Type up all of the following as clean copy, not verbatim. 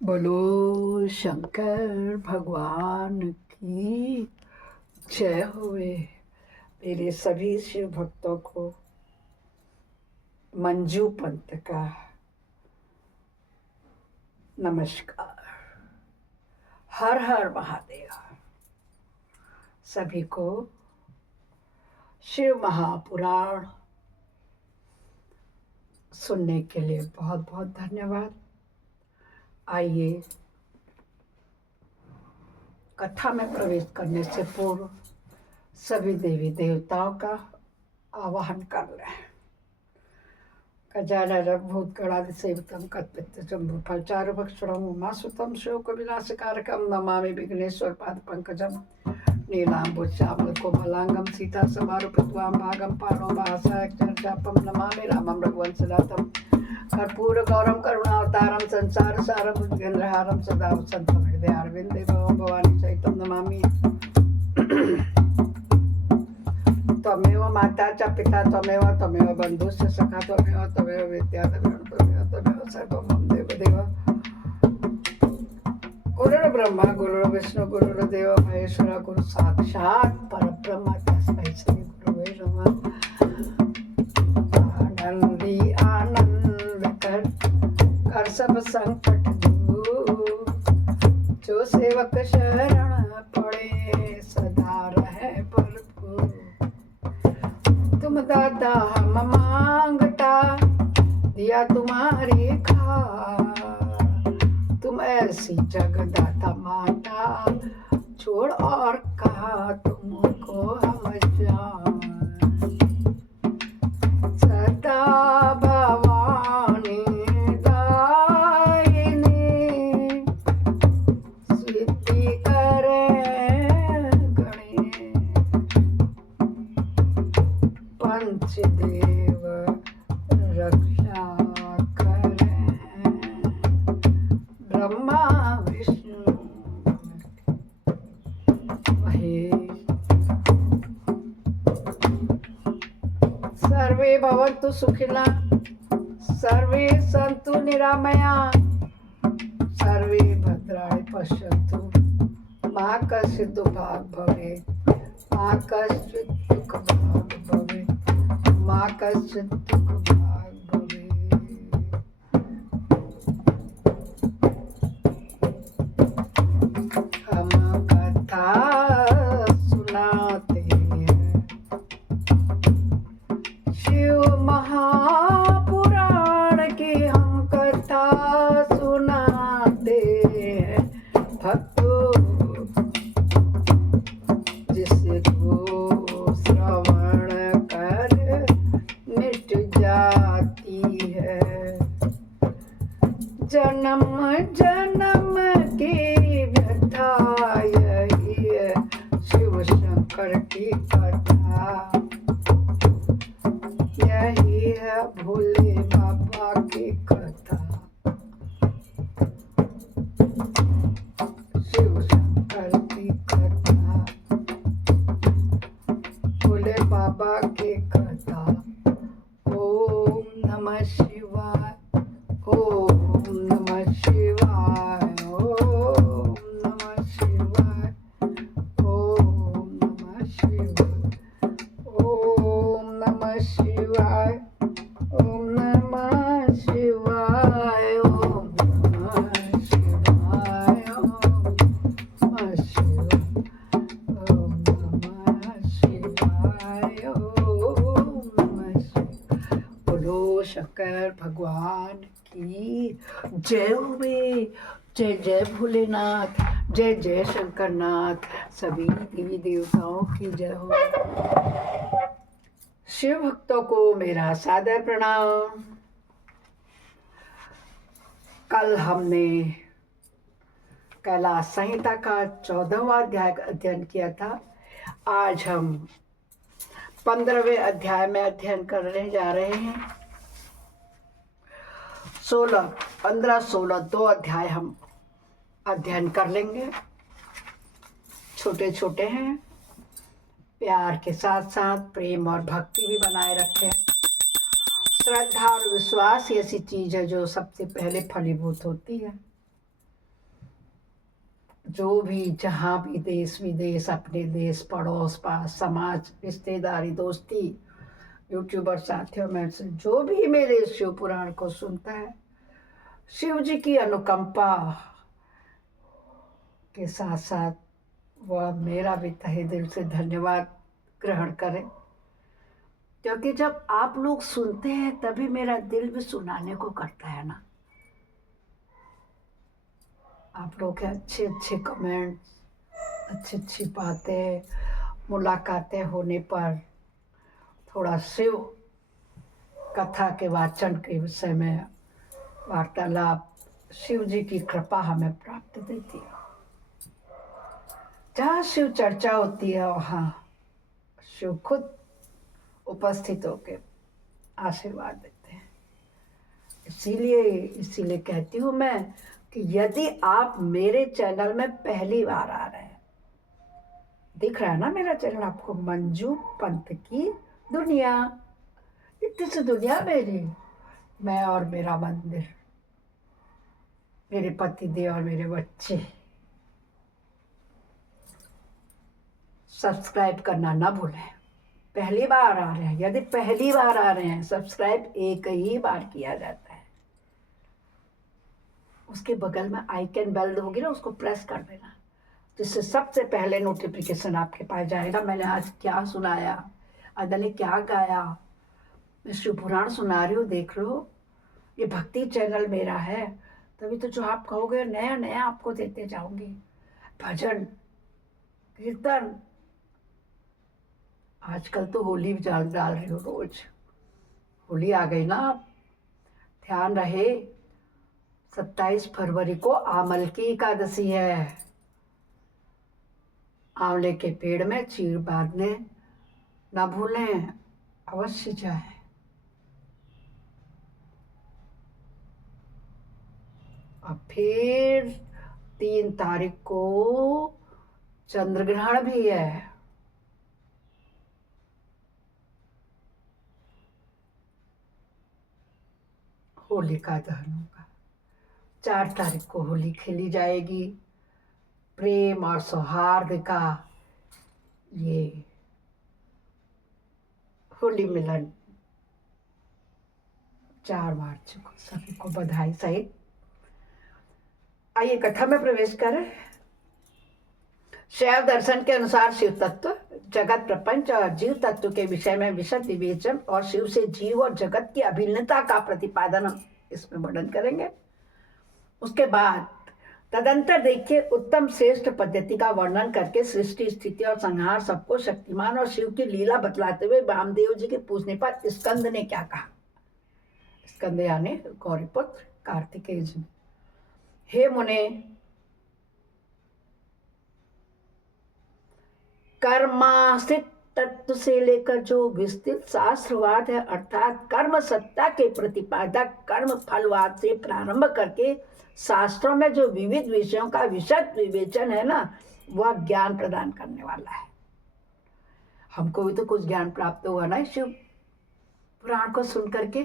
बोलो शंकर भगवान की जय होवे। मेरे सभी शिव भक्तों को मंजू पंत का नमस्कार। हर हर महादेव। सभी को शिव महापुराण सुनने के लिए बहुत बहुत धन्यवाद। आइए, कथा में प्रवेश करने से पूर्व सभी देवी देवताओं का आवाहन कर लें। गजानन भूतगणाधिसेवितं कत्पितजम्बुफलचारुभक्षणं उमासुतं शोकविनाशकारकं नमामि विघ्नेश्वर पादपङ्कजं नीलाम्बुजश्यामलकोमलाङ्गं सीतासमारूपित्वां भागं पाणौ महासायकचर्चापं नमामि रामं रघुवंशनाथं कर्पूरगौरं करुणावतारं संसारसारं भुजगेन्द्रहारं सदा वसन्तं हृदयारविन्दे भवं भवानी सहितं नमामि। त्वमेव माता च पिता त्वमेव त्वमेव बन्धुश्च सखा त्वमेव त्वमेव विद्या त्वमेव सर्वं मम देवदेव। गुरुर्ब्रह्मा गुरुर्विष्णु गुरुर्देव महेश्वर गुरु साक्षात् परब्रह्म तस्मै श्री गुरुवे नमः। आनंदी आनंद कर सब संकट दूर, जो सेवक शरण पड़े सदा रहे भरपूर। तुम दाता हम मांगता दिया तुम्हारी खार, तुम ऐसी जगदाता माता छोड़ और कहा तुमको हम जान। सदा भवानी दायिनी सिद्धि करे गणे, पंचदेव रक्षा करें ब्रह्मा विष्णु महेश। सर्वे भवन्तु सुखिनः सर्वे सन्तु निरामया सर्वे भद्राणि पश्यन्तु मा कश्चित् दुःखभाग् भवेत् मा कश्चित् दुःखभाग् भवेत् मा कश्चित् दुःखभाग् भवेत्। हम कथा सुनाते हैं शिव महापुराण की, हम कथा सुनाते हैं भक्तों जिसको श्रवण कर मिट जाती है जन्म जन्म की व्यथा। यही है शिव शंकर की कथा, यही है भोले बाबा की कथा। शिव शंकर की कथा, भोले बाबा की कथा। ओम नमः शिवाय, ओम नमः शिवाय, ओम नमः शिवाय, ओम नमः शिवाय, ओम नमः शिवाय, ओम नमः शिवाय, ओम नमः शिवाय, ओम नमः शिवाय, ओम नमः शिवाय, ओम नमः शिवाय। बोलो शंकर भगवान की जय होवे। जय जय भोलेनाथ, जय जय शंकरनाथ। सभी देवी देवताओं की जय हो। शिव भक्तों को मेरा सादर प्रणाम। कल हमने कैलाश संहिता का 14वां अध्याय का अध्ययन किया था। आज हम 15वें अध्याय में अध्ययन करने जा रहे हैं। 16, 15, 16 दो अध्याय हम अध्ययन कर लेंगे। छोटे छोटे हैं, प्यार के साथ साथ प्रेम और भक्ति भी बनाए रखें। श्रद्धा और विश्वास ऐसी चीज है जो सबसे पहले फलीभूत होती है। जो भी जहाँ भी देश विदेश, अपने देश पड़ोस पास समाज रिश्तेदारी दोस्ती यूट्यूबर साथियों में से जो भी मेरे शिव पुराण को सुनता है, शिव जी की अनुकंपा के साथ साथ वह मेरा भी तहे दिल से धन्यवाद ग्रहण करें, क्योंकि जब आप लोग सुनते हैं तभी मेरा दिल भी सुनाने को करता है ना। आप लोग के अच्छे अच्छे कमेंट्स, अच्छी अच्छी बातें, मुलाकातें होने पर थोड़ा शिव कथा के वाचन के विषय में वार्तालाप, शिव जी की कृपा हमें प्राप्त देती है। जहाँ शिव चर्चा होती है वहाँ शिव खुद उपस्थित होकर आशीर्वाद देते हैं। इसीलिए कहती हूँ मैं कि यदि आप मेरे चैनल में पहली बार आ रहे हैं, दिख रहा है ना मेरा चैनल आपको, मंजू पंत की दुनिया, इतनी सी दुनिया मेरी, मैं और मेरा मंदिर, मेरे पति देव और मेरे बच्चे। सब्सक्राइब करना ना भूलें। पहली बार आ रहे हैं, यदि पहली बार आ रहे हैं, सब्सक्राइब एक ही बार किया जाता है। उसके बगल में आइकन बेल होगी ना, उसको प्रेस कर देना, जिससे सबसे पहले नोटिफिकेशन आपके पास जाएगा। मैंने आज क्या सुनाया, अदा ने क्या गाया, मैं शिव पुराण सुना रही हूँ, देख लो। ये भक्ति चैनल मेरा है, तभी तो जो आप कहोगे नया नया आपको देते जाऊंगी। भजन कीर्तन, आजकल तो होली भी डाल रही हो, रोज होली आ गई ना। ध्यान रहे 27 फरवरी को आमल की एकादशी है। आंवले के पेड़ में चीर बांधने ना भूलें, अवश्य जाए। और फिर 3 तारीख को चंद्र ग्रहण भी है। होलिका दहन होगा। 4 तारीख को होली खेली जाएगी। प्रेम और सौहार्द का ये होली मिलन। 4 मार्च को सभी को बधाई सहित। आइए कथा में प्रवेश करें। शैव दर्शन के अनुसार शिव तत्व, जगत प्रपंच और जीव तत्व के विषय में विशद विवेचन और शिव से जीव और जगत की अभिन्नता का प्रतिपादन हम इसमें वर्णन करेंगे। उसके बाद तदंतर देखिए उत्तम श्रेष्ठ पद्धति का वर्णन करके सृष्टि स्थिति और संहार सबको शक्तिमान और शिव की लीला बतलाते हुए वामदेव जी के पूछने पर स्कंद ने क्या कहा। स्कंद यानी गौरीपुत्र कार्तिकेय जी, हे मुने, कर्माश्रित तत्व से लेकर जो विस्तृत शास्त्रवाद है, अर्थात कर्म सत्ता के प्रतिपादक कर्म फलवाद से प्रारंभ करके शास्त्रों में जो विविध विषयों का विशद विवेचन है ना, वह ज्ञान प्रदान करने वाला है। हमको भी तो कुछ ज्ञान प्राप्त हुआ ना शिव पुराण को सुन करके।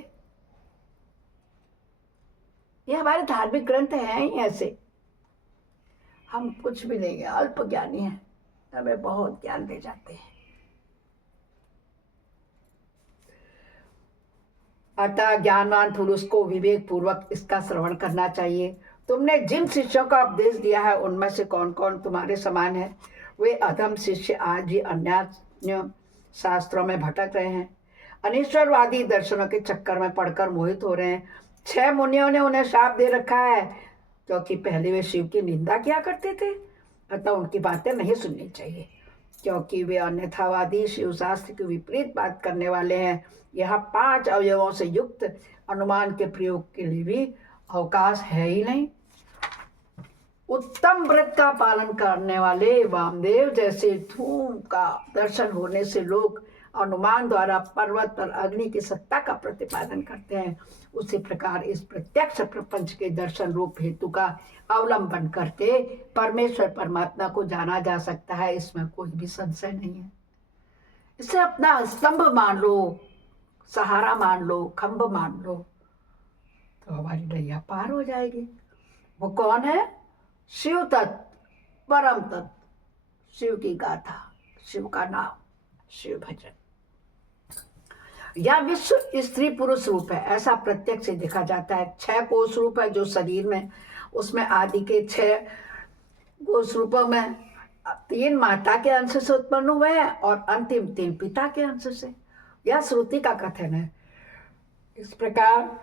ये हमारे धार्मिक ग्रंथ हैं ही ऐसे, हम कुछ भी नहीं है, अल्प ज्ञानी हैं, हमें बहुत ज्ञान दे जाते हैं। अतः ज्ञानवान पुरुष को विवेक पूर्वक इसका श्रवण करना चाहिए। तुमने जिन शिष्यों का उपदेश दिया है उनमें से कौन कौन तुम्हारे समान है? वे अधम शिष्य आज भी अन्य शास्त्रों में भटक रहे हैं, अनिश्वरवादी दर्शनों के चक्कर में पड़कर मोहित हो रहे हैं। 6 मुनियों ने उन्हें शाप दे रखा है, क्योंकि पहले वे शिव की निंदा किया करते थे। अतः उनकी बातें नहीं सुननी चाहिए, क्योंकि वे अन्यथावादी शिव शास्त्र की विपरीत बात करने वाले हैं। यहाँ 5 अवयवों से युक्त अनुमान के प्रयोग के लिए भी अवकाश है ही नहीं। उत्तम व्रत का पालन करने वाले वामदेव जैसे धूम का दर्शन होने से लोग अनुमान द्वारा पर्वत और अग्नि की सत्ता का प्रतिपादन करते हैं, उसी प्रकार इस प्रत्यक्ष प्रपंच के दर्शन रूप हेतु का अवलंबन करके परमेश्वर परमात्मा को जाना जा सकता है, इसमें कोई भी संशय नहीं है। इसे अपना स्तंभ मान लो, सहारा मान लो, खंभ मान लो, तो हमारी नैया पार हो जाएगी। वो कौन है? शिव तत्व, परम तत्व, शिव की गाथा, शिव का नाम, शिव भजन। यह विश्व स्त्री पुरुष रूप है, ऐसा प्रत्यक्ष से देखा जाता है। 6 कोष रूप है जो शरीर में, उसमें आदि के 6 कोष रूपों में 3 माता के अंश से उत्पन्न हुए हैं और अंतिम 3 पिता के अंश से। यह श्रुति का कथन है। इस प्रकार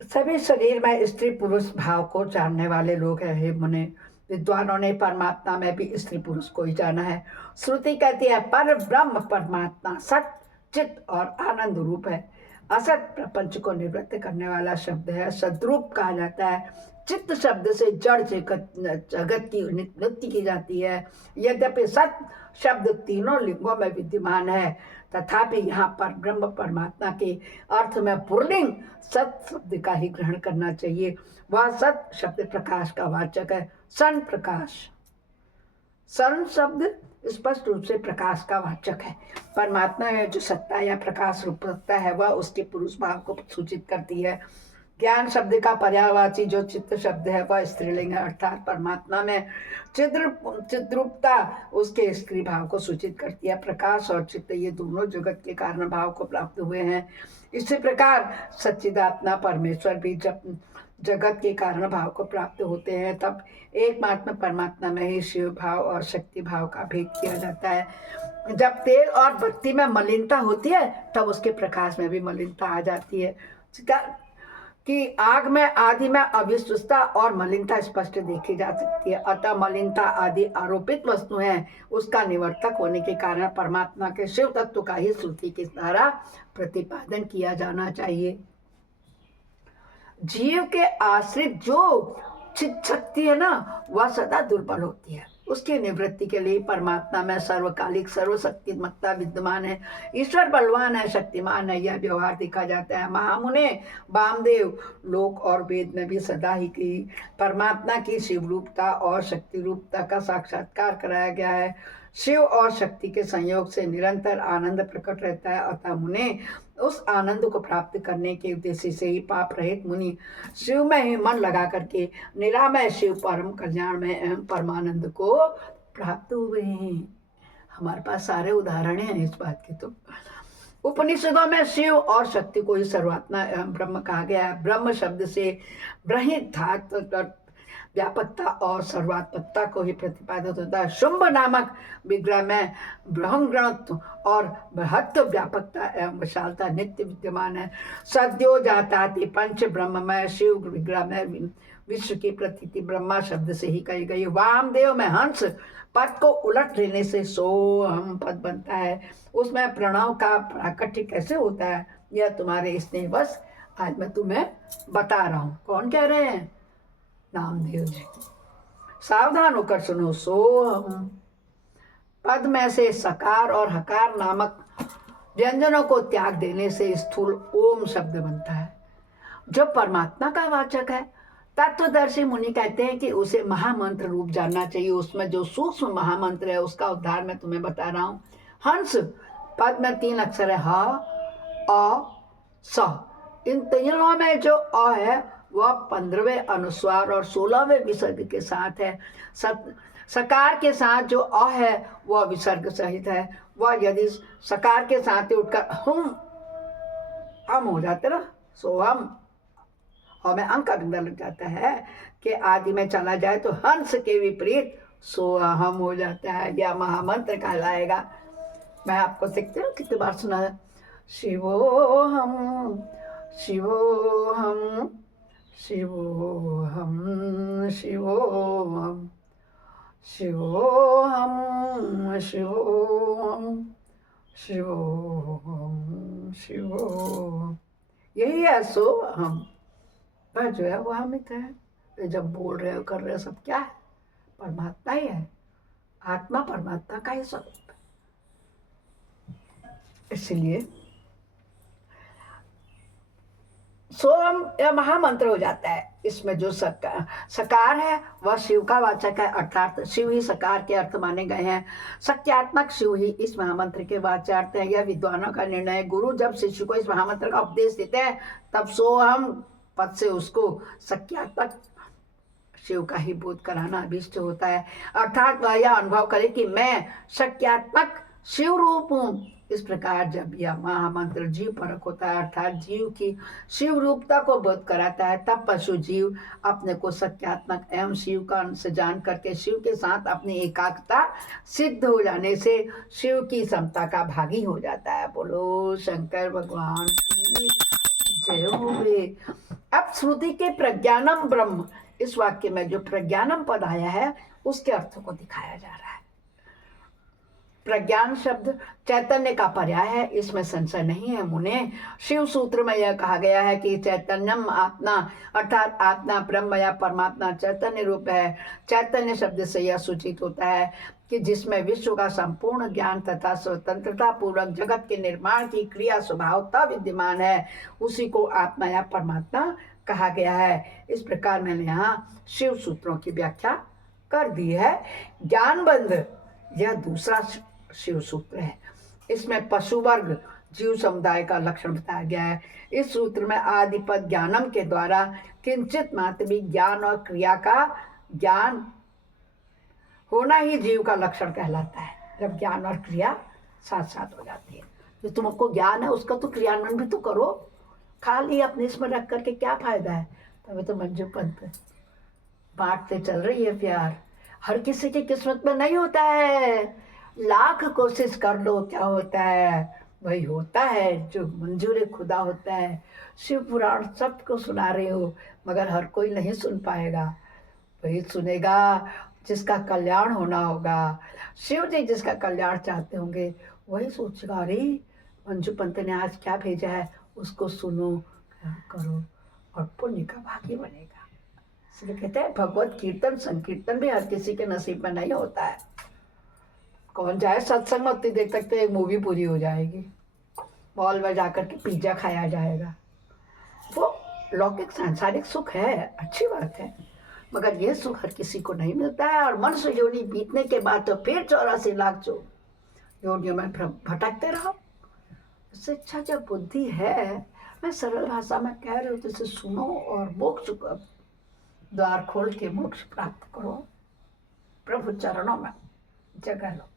सभी शरीर में स्त्री पुरुष भाव को जानने वाले लोग हैं। हे मुने, विद्वानों ने परमात्मा में भी स्त्री पुरुष को ही जाना है। श्रुति कहती है पर ब्रह्म परमात्मा सत चित और आनंद रूप है। असत प्रपंच को निवृत्त करने वाला शब्द है, सद्रूप कहा जाता है। चित्त शब्द से जड़ जगत की निवृत्ति की जाती है। यद्यपि सत शब्द तीनों लिंगों में विद्यमान है, तथापि यहाँ पर ब्रह्म परमात्मा के अर्थ में पुल्लिंग सत शब्द का ही ग्रहण करना चाहिए। वह सत शब्द प्रकाश का वाचक है। सन प्रकाश, सन शब्द स्पष्ट रूप से प्रकाश का वाचक है। परमात्मा में जो सत्ता या प्रकाश रूप सत्ता है वह उसके पुरुष भाव को सूचित करती है। ज्ञान शब्द का पर्यायवाची जो चित्त शब्द है वह स्त्रीलिंग है, अर्थात परमात्मा में चिद्रूपता उसके स्त्री भाव को सूचित करती है। प्रकाश और चित्त ये दोनों जगत के कारण भाव को प्राप्त हुए हैं। इसी प्रकार सच्चिदात्मा परमेश्वर भी जब जगत के कारण भाव को प्राप्त होते हैं, तब एकमात्र परमात्मा में ही शिव भाव और शक्ति भाव का भेद किया जाता है। जब तेल और बत्ती में मलिनता होती है तब उसके प्रकाश में भी मलिनता आ जाती है। कि आग में आदि में अविश्वसता और मलिनता स्पष्ट देखी जा सकती है। अतः मलिनता आदि आरोपित वस्तु हैं, उसका निवर्तक होने के कारण परमात्मा के शिव तत्व का ही श्रुति के द्वारा प्रतिपादन किया जाना चाहिए। जीव के आश्रित जो चित शक्ति है ना, वह सदा दुर्बल होती है। उसकी निवृत्ति के लिए परमात्मा में सर्वकालिक सर्वशक्तिमत्ता विद्यमान है। ईश्वर बलवान है, शक्तिमान है, यह व्यवहार देखा जाता है। महामुने वामदेव लोक और वेद में भी सदा ही की परमात्मा की शिव रूपता और शक्ति रूपता का साक्षात्कार कराया गया है। शिव और शक्ति के संयोग से निरंतर आनंद प्रकट रहता है। अतः मुने उस आनंद को प्राप्त करने के उद्देश्य से ही पाप रहित मुनि शिव में ही मन लगा करके निरामय शिव परम कल्याण में एवं परमानंद को प्राप्त हुए हैं। हमारे पास सारे उदाहरण हैं इस बात के। तो उपनिषदों में शिव और शक्ति को ही सर्वात्मा एवं ब्रह्म कहा गया है। ब्रह्म शब्द से ब्रहित धातु व्यापकता और सर्वात्मकता को ही प्रतिपादित होता है। शुंभ नामक विग्रह में ब्रह्मगणत्व और बृहत्व व्यापकता एवं विशालता नित्य विद्यमान है। सद्यो जाताति पंच ब्रह्ममय शिव विग्रह में विश्व की प्रतीति ब्रह्मा शब्द से ही कही गई। वामदेव में हंस पद को उलट लेने से सोहम पद बनता है। उसमें प्रणव का प्राकट्य कैसे होता है, यह तुम्हारे स्नेहवश आज मैं तुम्हें बता रहा हूँ। कौन कह रहे हैं? नामदेव जी। सावधान होकर सुनो। सोहम पद में से सकार और हकार नामक व्यंजनों को त्याग देने से स्थूल ओम शब्द बनता है, जो परमात्मा का वाचक है। तत्वदर्शी मुनि कहते हैं कि उसे महामंत्र रूप जानना चाहिए। उसमें जो सूक्ष्म महामंत्र है उसका उद्धार मैं तुम्हें बता रहा हूँ। हंस पद में 3 अक्षर है, ह, अ, स। इन तीनों में जो अ है वह 15वें अनुस्वार और 16वें विसर्ग के साथ है। सकार के साथ जो अ है वह विसर्ग सहित है। वह यदि सकार के साथ उठकर हम हो जाते ना, सोहम, और में अंक अंदर लग जाता है कि आदि में चला जाए तो हंस के विपरीत सोहम हो जाता है। यह महामंत्र कहलाएगा। मैं आपको सीखती हूँ, कितनी बार सुना है। शिवोहम शिवोहम शिवोहम शिवोहम शिवोहम शिवोहम शिवोहम शिवोहम, यही है सोहम। पर जो है वो अमित है। ये जब बोल रहे हो कर रहे हो सब क्या है? परमात्मा ही है। आत्मा परमात्मा का ही स्वरूप है। इसलिए सोहम यह महामंत्र हो जाता है। इसमें जो सकार है वह शिव का वाचक है, अर्थात शिव ही सकार के अर्थ माने गए हैं। सत्यात्मक शिव ही इस महामंत्र के वाच्यार्थ है। यह विद्वानों का निर्णय है। गुरु जब शिष्य को इस महामंत्र का उपदेश देते हैं तब सोहम पद से उसको सत्यात्मक शिव का ही बोध कराना अभीष्ट होता है। अर्थात वह यह अनुभव करे कि मैं शक्यात्मक शिव रूप हूँ। इस प्रकार जब यह महामंत्र जीव परक होता है, अर्थात जीव की शिव रूपता को बोध कराता है, तब पशु जीव अपने को सत्यात्मक एवं शिव का अंश जान करके शिव के साथ अपनी एकाग्रता सिद्ध हो जाने से शिव की समता का भागी हो जाता है। बोलो शंकर भगवान की जय हो वे। अब श्रुति के प्रज्ञानम ब्रह्म, इस वाक्य में जो प्रज्ञानम पद आया है उसके अर्थ को दिखाया जा रहा है। प्रज्ञान शब्द चैतन्य का पर्याय है, इसमें संशय नहीं है मुने। शिव सूत्र में यह कहा गया है कि चैतन्यम आत्मा, अर्थात आत्मा ब्रह्म या परमात्मा चैतन्य रूप है। चैतन्य शब्द से यह सूचित होता है कि जिसमें विश्व का संपूर्ण ज्ञान तथा स्वतंत्रता पूर्वक जगत के निर्माण की क्रिया स्वभावतः विद्यमान है, उसी को आत्मा या परमात्मा कहा गया है। इस प्रकार मैंने यहाँ शिव सूत्रों की व्याख्या कर दी है। ज्ञानबंध यह दूसरा शिव सूत्र है। इसमें पशु वर्ग जीव समुदाय का लक्षण बताया गया है। इस सूत्र में आदिपद ज्ञानम के द्वारा किंचित मात्र भी ज्ञान और क्रिया का ज्ञान होना ही जीव का लक्षण कहलाता है। जब ज्ञान और क्रिया साथ साथ हो जाती है, जो तुमको ज्ञान है उसका तो क्रियान्वयन भी तो करो, खाली अपने इसमें रख करके क्या फायदा है। तभी तो मंजू पंत बांटते चल रही है प्यार। हर किसी की किस्मत में नहीं होता है, लाख कोशिश कर लो क्या होता है, वही होता है जो मंजूर खुदा होता है। शिव पुराण सबको सुना रहे हो, मगर हर कोई नहीं सुन पाएगा। वही सुनेगा जिसका कल्याण होना होगा। शिव जी जिसका कल्याण चाहते होंगे वही सोचेगा, अरे मंजू पंत ने आज क्या भेजा है, उसको सुनो, करो और पुण्य का भागी बनेगा। इसलिए कहते हैं भगवत कीर्तन संकीर्तन भी हर किसी के नसीब में नहीं होता है। कौन जाए सत्संग में, उतनी देर तक तो एक मूवी पूरी हो जाएगी, मॉल में जाकर के पिज्जा खाया जाएगा। वो लौकिक सांसारिक सुख है, अच्छी बात है, मगर यह सुख हर किसी को नहीं मिलता है। और मनुष्य योनि बीतने के बाद तो फिर 84 लाख योनियों में भटकते रहो। इससे अच्छा जब बुद्धि है, मैं सरल भाषा में कह रही हूँ, तो इसे सुनो और मोक्ष को द्वार खोल के मोक्ष प्राप्त करो, प्रभु चरणों में जगह लो।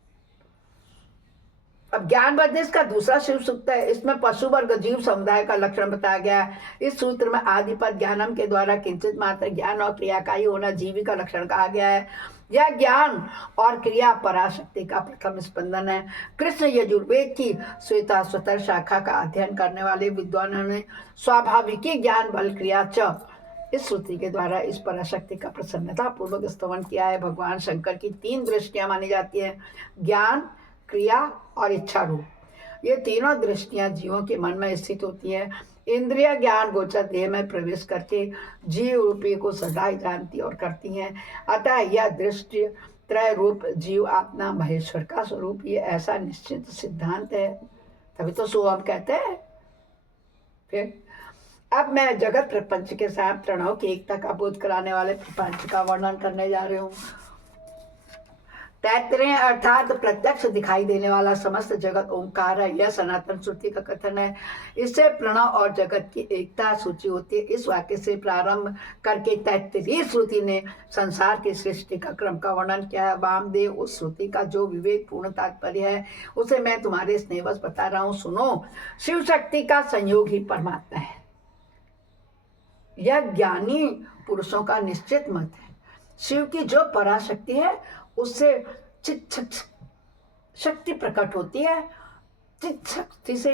अब ज्ञान बंदेश का दूसरा शिव सूक्त है। इसमें पशु वर्ग जीव समुदाय का लक्षण बताया गया है। इस सूत्र में आदिपद ज्ञानम के द्वारा किंचित मात्र ज्ञान और क्रिया का ही होना जीवी का लक्षण कहा गया है। यह ज्ञान और क्रिया पराशक्ति का प्रथम स्पंदन है। कृष्ण यजुर्वेद की श्वेता स्वतर शाखा का अध्ययन करने वाले विद्वानों ने स्वाभाविकी ज्ञान बल क्रिया च इस श्रुति के द्वारा इस पराशक्ति का प्रसन्नता पूर्वक स्तवन किया है। भगवान शंकर की 3 दृष्टियां मानी जाती हैं, ज्ञान, क्रिया और इच्छा रूप। ये तीनों दृष्टियां जीवों के मन में स्थित होती हैं। इंद्रिय ज्ञान गोचर देह में प्रवेश करके जीव रूपी को सदा ही जानती और करती हैं। अतः यह दृष्टि त्रय रूप जीव आत्मा महेश्वर का स्वरूप, ये ऐसा निश्चित सिद्धांत है, तभी तो सोहम कहते हैं। फिर अब मैं जगत प्रपंच के साथ प्रणव की एकता का बोध कराने वाले प्रपंच का वर्णन करने जा रही हूँ। तैत्तरीय अर्थात प्रत्यक्ष दिखाई देने वाला समस्त जगत ओंकार है, यह सनातन श्रुति का कथन है। इससे प्रणव और जगत की एकता सूची होती है। इस वाक्य से प्रारंभ करके तैत्तरीय श्रुति ने संसार की सृष्टि का क्रम का वर्णन किया है। वामदेव उस श्रुति का जो विवेक पूर्ण तात्पर्य है उसे मैं तुम्हारे स्नेहवश बता रहा हूँ, सुनो। शिव शक्ति का संयोग ही परमात्मा है, यह ज्ञानी पुरुषों का निश्चित मत है। शिव की जो पराशक्ति है उससे चित्त शक्ति प्रकट होती है। चित्त शक्ति से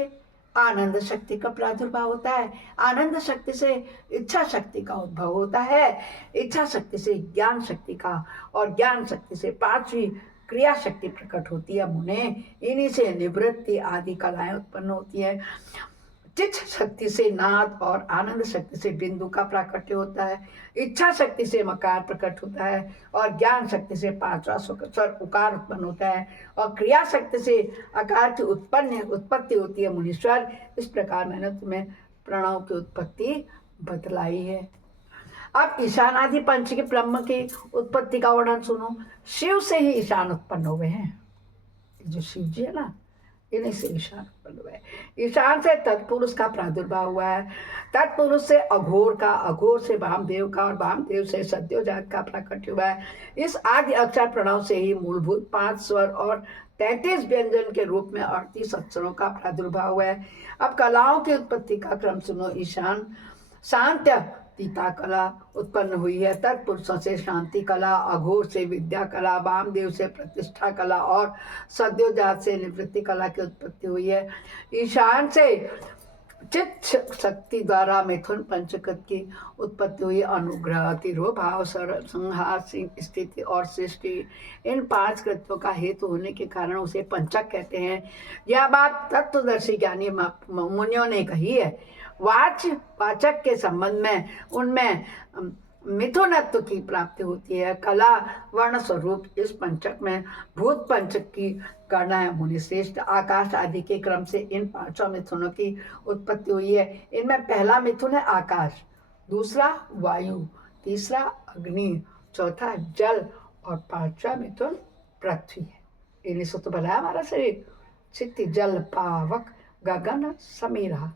आनंद शक्ति का प्रादुर्भाव होता है, आनंद शक्ति से इच्छा शक्ति का उद्भव होता है, इच्छा शक्ति से ज्ञान शक्ति का, और ज्ञान शक्ति से 5वीं क्रिया शक्ति प्रकट होती है। मुने इन्हीं से निवृत्ति आदि कलाएं उत्पन्न होती है। चित्त शक्ति से नाद और आनंद शक्ति से बिंदु का प्राकट्य होता है, इच्छा शक्ति से मकार प्रकट होता है, और ज्ञान शक्ति से 5वां स्वर उकार उत्पन्न होता है, और क्रिया शक्ति से आकार की उत्पत्ति होती है। मुनीश्वर, इस प्रकार मैंने तुम्हें प्रणव की उत्पत्ति बतलाई है। अब ईशान आदि पंच के ब्रह्म की उत्पत्ति का वर्णन सुनो। शिव से ही ईशान उत्पन्न हुए हैं। जो शिव जी है ना, इन्हीं से ईशान उत्पन्न हुआ है। ईशान से तत्पुरुष का प्रादुर्भाव हुआ है, तत्पुरुष से अघोर का, अघोर से वामदेव का और वामदेव से सद्योजात का प्राकट्य हुआ है। इस आदि अक्षर प्रणव से ही मूलभूत 5 स्वर और 33 व्यंजन के रूप में 38 अक्षरों का प्रादुर्भाव हुआ है। अब कलाओं की उत्पत्ति का क्रम सुनो। ईशान शांत्य तीता कला उत्पन्न हुई है, तत्पुरुषों से शांति कला, अघोर से विद्या कला, वामदेव से प्रतिष्ठा कला और सद्योजात से निवृत्ति कला की उत्पत्ति हुई है। ईशान से चित्त शक्ति द्वारा मिथुन पंचकत की उत्पत्ति हुई। अनुग्रह, तिरोभाव, संहार, स्थिति और सृष्टि, इन 5 कृत्यों का हेतु होने के कारण उसे पंचक कहते हैं। यह बात तत्वदर्शी ज्ञानी मुनियों ने कही है। वाचक के संबंध में उनमें मिथुनत्व की प्राप्ति होती है। कला वर्ण स्वरूप इस पंचक में भूत पंचक की गणना है। मुनि श्रेष्ठ, आकाश आदि के क्रम से इन 5 मिथुनों की उत्पत्ति हुई है। इनमें पहला मिथुन है आकाश, दूसरा वायु, तीसरा अग्नि, चौथा जल और 5वां मिथुन पृथ्वी है। इन्हीं से तो बना है हमारा शरीर। क्षिति जल पावक गगन समीरा।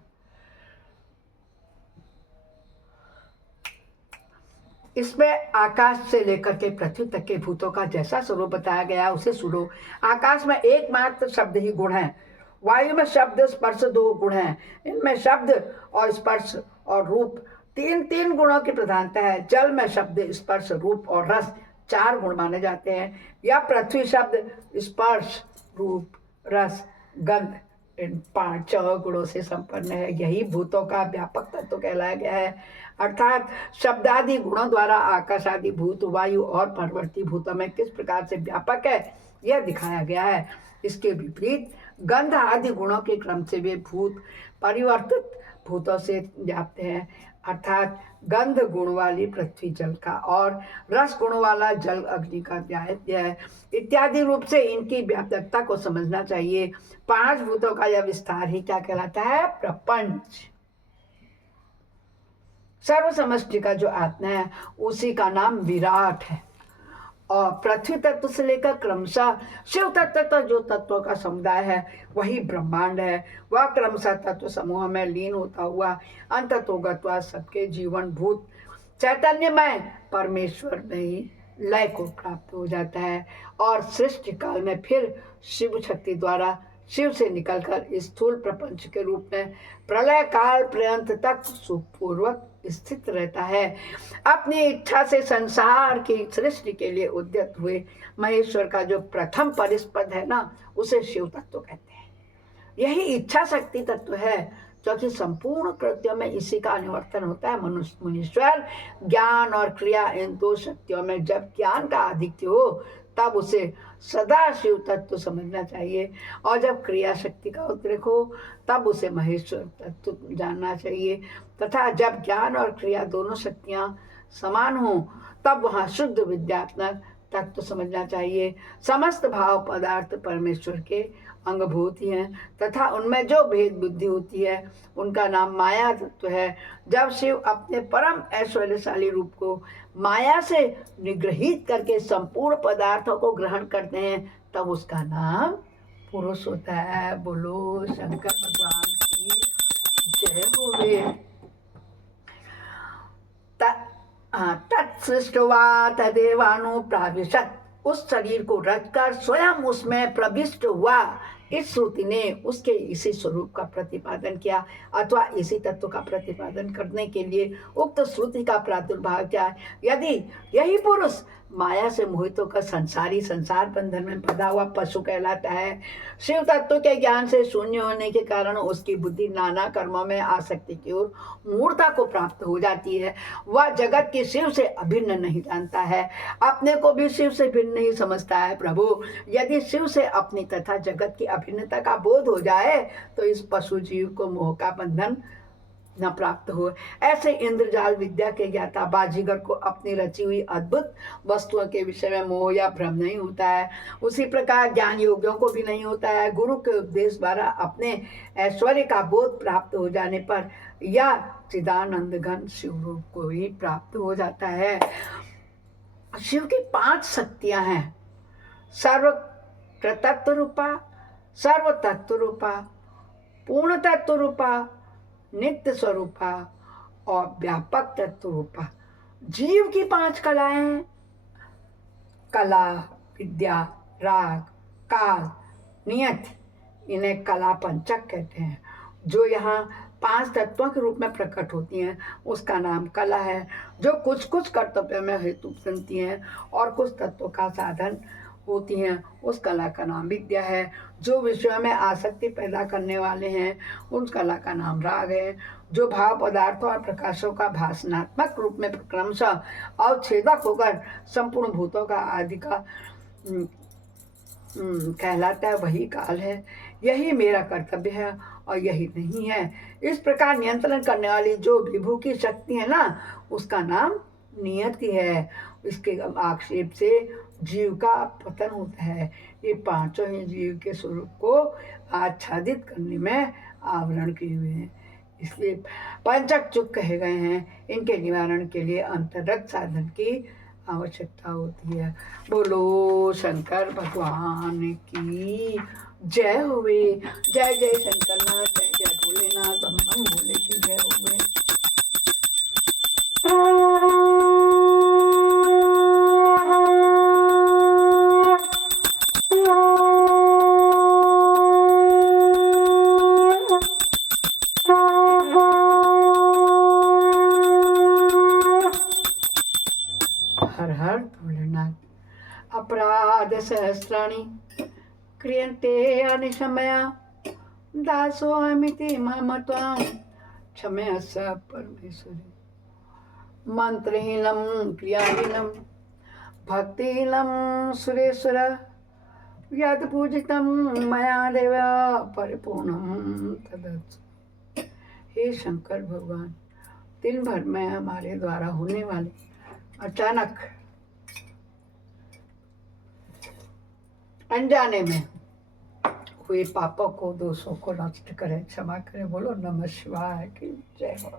इसमें आकाश से लेकर के पृथ्वी तक के भूतों का जैसा स्वरूप बताया गया उसे सुनो। आकाश में एकमात्र शब्द ही गुण है। वायु में शब्द स्पर्श 2 गुण हैं। इनमें शब्द और स्पर्श और रूप तीन गुणों की प्रधानता है। जल में शब्द स्पर्श रूप और रस 4 गुण माने जाते हैं। या पृथ्वी शब्द स्पर्श रूप रस गंध इन 5 गुणों से संपन्न है। यही भूतों का व्यापक तत्व कहलाया गया है। अर्थात शब्दादि गुणों द्वारा आकाश आदि भूत वायु और परवर्ती भूतों में किस प्रकार से व्यापक है यह दिखाया गया है। इसके विपरीत गंध आदि गुणों के क्रम से वे भूत परिवर्तित भूतों से व्याप्त हैं। अर्थात गंध गुण वाली पृथ्वी जल का और रस गुण वाला जल अग्नि का व्याप्य है। इत्यादि रूप से इनकी व्यापकता को समझना चाहिए। 5 भूतों का यह विस्तार ही क्या कहलाता है? प्रपंच। सर्व समष्टि का जो आत्मा है उसी का नाम विराट है। और पृथ्वी तत्व से लेकर क्रमशः शिव तत्व तक जो तत्वों का समुदाय है वही ब्रह्मांड है। वह क्रमशः तत्व समूह में लीन होता हुआ अंततोगत्वा सबके जीवन भूत चैतन्यमय परमेश्वर में ही लय को प्राप्त हो जाता है और सृष्टि काल में फिर शिव शक्ति द्वारा शिव से निकलकर स्थूल प्रपंच के रूप में प्रलय काल पर्यंत तक सुखपूर्वक स्थित रहता है। अपनी इच्छा से संसार की सृष्टि के लिए उद्यत हुए महेश्वर का जो प्रथम परिस्पद है ना उसे शिव तत्व कहते हैं। यही इच्छा शक्ति तत्व है क्योंकि संपूर्ण कृत्यों में इसी का अनुवर्तन होता है। मुनीश्वर ज्ञान और क्रिया इन 2 शक्तियों में जब ज्ञान का आधिक्य हो तब उसे सदा शिव तत्व समझना चाहिए और जब क्रिया शक्ति का उद्रेक हो तब उसे महेश्वर तत्व जानना चाहिए तथा जब ज्ञान और क्रिया दोनों शक्तियां समान हो तब वहाँ शुद्ध विद्यात्मक तत्व समझना चाहिए। समस्त भाव पदार्थ परमेश्वर के अंगभूत ही हैं तथा उनमें जो भेद बुद्धि होती है उनका नाम माया तत्व है। जब शिव अपने परम ऐश्वर्यशाली रूप को माया से निग्रहित करके संपूर्ण पदार्थों को ग्रहण करते हैं तब उसका नाम पुरुष होता है। बोलो शंकर भगवान की जय होवे। तत्सृष्टवा तदेवानुप्राविशत्, उस शरीर को रचकर स्वयं उसमें प्रविष्ट हुआ। इस श्रुति ने उसके इसी स्वरूप का प्रतिपादन किया अथवा इसी तत्व का प्रतिपादन करने के लिए उक्त श्रुति का प्रादुर्भाव किया। यदि यही पुरुष माया से मोहित होकर संसार बंधन में बंधा हुआ पशु कहलाता है। शिव तत्व के ज्ञान से शून्य होने के कारण उसकी बुद्धि नाना कर्मों में आसक्ति की ओर मूर्ता को प्राप्त हो जाती है। वह जगत की शिव से अभिन्न नहीं जानता है, अपने को भी शिव से भिन्न नहीं समझता है। प्रभु, यदि शिव से अपनी तथा जगत की अभिन्नता का बोध हो जाए तो इस पशु जीव को मोह का बंधन न प्राप्त हो। ऐसे इंद्रजाल विद्या के ज्ञाता बाजीगर को अपनी रची हुई अद्भुत वस्तुओं के विषय में मोह या भ्रम नहीं होता है, उसी प्रकार ज्ञान योगियों को भी नहीं होता है। गुरु के उपदेश द्वारा अपने ऐश्वर्य का बोध प्राप्त हो जाने पर या चिदानंद घन शिव रूप को ही प्राप्त हो जाता है। शिव की 5 शक्तियां हैं। सर्व कृतत्व रूपा, सर्व तत्व रूपा, पूर्ण तत्व रूपा, नित्य स्वरूपा और व्यापक तत्व रूपा। जीव की 5 कलाएं हैं, कला, विद्या, राग, काल, नियति, इन्हें कला पंचक कहते हैं। जो यहाँ 5 तत्वों के रूप में प्रकट होती हैं उसका नाम कला है। जो कुछ कुछ कर्तव्य में हेतु बनती हैं और कुछ तत्वों का साधन होती हैं उस कला का नाम विद्या है। जो विषयों में आसक्ति पैदा करने वाले हैं उस कला का नाम राग है। जो भाव पदार्थों और प्रकाशों का भाषणात्मक रूप में क्रमशः अवच्छेदक होकर संपूर्ण भूतों का आदि का कहलाता है वही काल है। यही मेरा कर्तव्य है और यही नहीं है। इस प्रकार नियंत्रण करने वाली जो विभू की शक्ति है ना उसका नाम नियति है। इसके आक्षेप से जीव का पतन होता है। ये पांचों ही जीव के स्वरूप को आच्छादित करने में आवरण किए हुए हैं, इसलिए पंचक चुक कहे गए हैं। इनके निवारण के लिए अंतरगत साधन की आवश्यकता होती है। बोलो शंकर भगवान की जय होवे। जय जय शंकरनाथ, जय जय भोलेनाथ, बम बम भोले की जय होवे। हर हर भोलेनाथ। अपराध सहस्राणि क्रियन्ते अनिशमया, दासोऽहमिति मम त्वां क्षमस्व परमेश्वरी। मंत्रहीनं क्रियाहीनं भक्तिहीनं सुरेश्वर, यद् पूजितं मया देव परिपूर्णं तदस्तु। हे शंकर भगवान, दिन भर में हमारे द्वारा होने वाले अचानक अनजाने में हुए पापों को, दोषों को नष्ट करें, क्षमा करें। बोलो नमः शिवाय की जय हो।